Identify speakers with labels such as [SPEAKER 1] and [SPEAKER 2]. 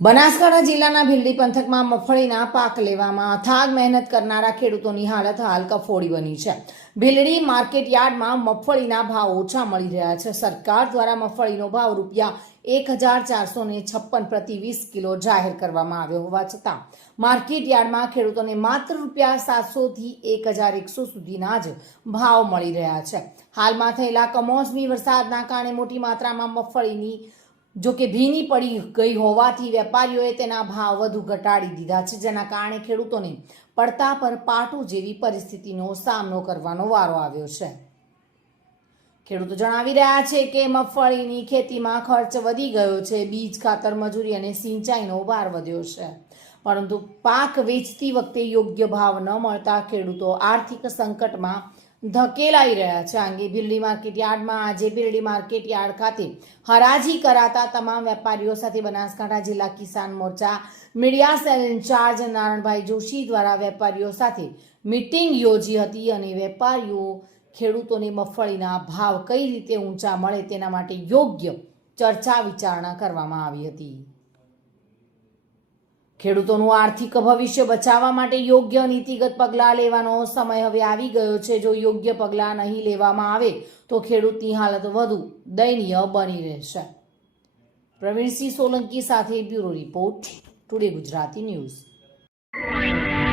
[SPEAKER 1] બનાસકાંઠા જિલ્લાના ભીલડી પંથકમાં મગફળીના પાક લેવામાં અથાગ મહેનત કરનારા ખેડૂતોની હાલત હાલ કફોડી બની છે. ભીલડી માર્કેટ યાર્ડમાં મગફળીના ભાવ ઓછા મળી રહ્યા છે. સરકાર દ્વારા મગફળીનો ભાવ રૂપિયા એક હજાર ચારસો ને છપ્પન પ્રતિ વીસ કિલો જાહેર કરવામાં આવ્યો હોવા છતાં માર્કેટ યાર્ડમાં ખેડૂતોને માત્ર રૂપિયા સાતસોથી એક હજાર એકસો સુધીના જ ભાવ મળી રહ્યા છે. હાલમાં થયેલા કમોસમી વરસાદના કારણે મોટી માત્રામાં મગફળીની જો કે ભીની પડી ગઈ હોવાથી વેપારીઓએ તેના ભાવ વધુ ઘટાડી દીધા છે, જેના કારણે ખેડૂતોને પડતા પર પાટું જેવી પરિસ્થિતિનો સામનો કરવાનો વારો આવ્યો છે. ખેડૂતો જણાવી રહ્યા છે કે મગફળીની ખેતીમાં ખર્ચ વધી ગયો છે, બીજ, ખાતર, મજૂરી અને સિંચાઈનો ભાર વધ્યો છે. પરંતુ પાક વેચતી વખતે યોગ્ય ભાવ ન મળતા ખેડૂતો આર્થિક સંકટમાં ધકેલાઈ રહ્યા છે આ અંગે બિરડી માર્કેટ યાર્ડમાં આજે બિરડી માર્કેટ યાર્ડ ખાતે હરાજી કરાતા તમામ વેપારીઓ સાથે બનાસકાંઠા જિલ્લા Kisan Morcha media cell incharge Naranbhai Joshi દ્વારા વેપારીઓ સાથે મીટિંગ યોજી હતી અને વેપારીઓ ખેડૂતોને મગફળીના ભાવ કઈ રીતે ઊંચા મળે તેના માટે યોગ્ય ચર્ચા વિચારણા કરવામાં આવી હતી. ખેડૂતોનું આર્થિક ભવિષ્ય બચાવવા માટે યોગ્ય નીતિગત પગલાં લેવાનો સમય હવે આવી ગયો છે. જો યોગ્ય પગલાં નહીં લેવામાં આવે, તો ખેડૂતની હાલત વધુ દયનીય બની રહેશે. પ્રવીણસિંહ સોલંકી સાથે bureau report, today Gujarati news.